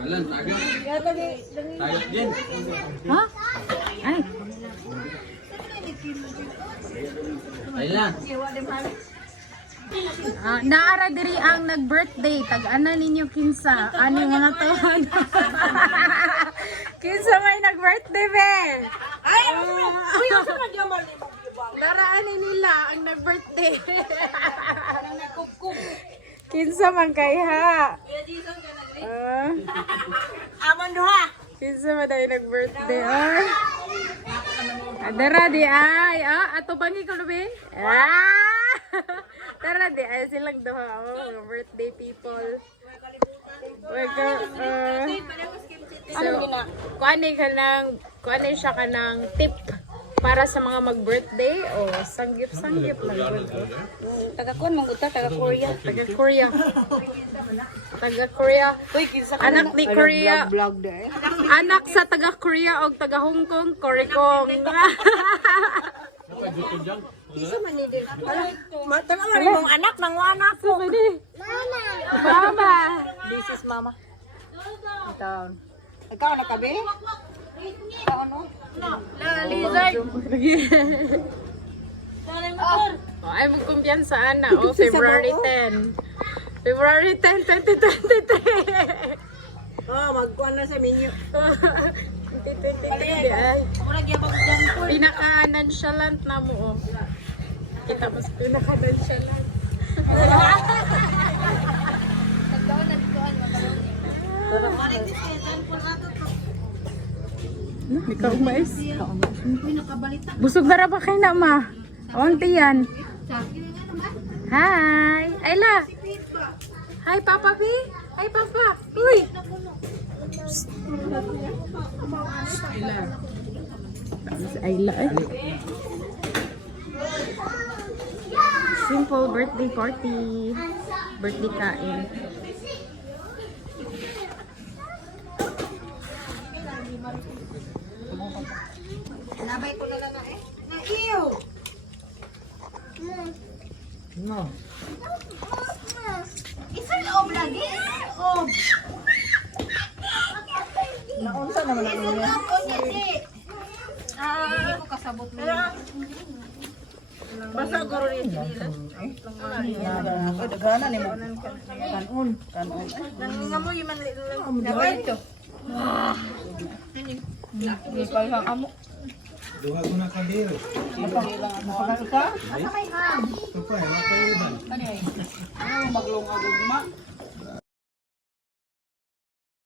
Alan, tagay. Tagay din. Ha? Ay. Aylan. Naara diri ang nag-birthday. Tag-ana ninyo kinsa. Ano yung mga taon? Kinsa may nag-birthday, be? Ay, kuya sa radyo mo. Naraanin nila ang nag-birthday. Nang nakukup. Kinsa man kay ha? Kuya Jason ka na diri. Amon duha. Kinsa man tayo nag-birthday, ah? Adara di ay. Ato bangi ko lubi? Tara di ay silang duha. Mga birthday people. Welcome. So, kuanay siya ka ng tip para sa mga mag-birthday o sanggip-sanggip lang. Taga-kuan mong uta, taga-Korea. Taga-Korea. Taga-Korea. Uy, kinsa ka Anak ni Korea. vlog da eh. Anak sa taga-Korea o taga-Hong Kong, Korikong. Kinsa man ni dir. Taga man mong anak nang anak ko. Mama. This is mama. Ikaw. Ikaw na kabe? Ikaw ano? Lizard. Ay, magkumpiyansa ana. O, February 10. February 10, 2023. Magkuan na sa menu. 2023 ay. Ako nagyabang dyan po. Pinaka-nonchalant na mo, oh. Kita mo sa pinaka-nonchalant. Ikaw mais. Busog na ba kayo na, ma? O, tiyan. Hi! Ayla! Hi, Papa B! Hi, Papa! Uy! Ayla. Si Ayla eh. Simple birthday party. Birthday kain. Nabay ko na lang na eh. Na-iyo! No. Isa loob lagi. Oh. Naunsa naman ako niya. Hindi ko kasabot mo. Basta garo rin nila. Ako dagana ni mo. Kanon, kanon. Nangamoy man lang. Dapat ito. Hindi pa lang amo. Duha ko na kadir. Napagilang ano ka? Ito pa, napailan. Ano ay? Ano maglong agugma?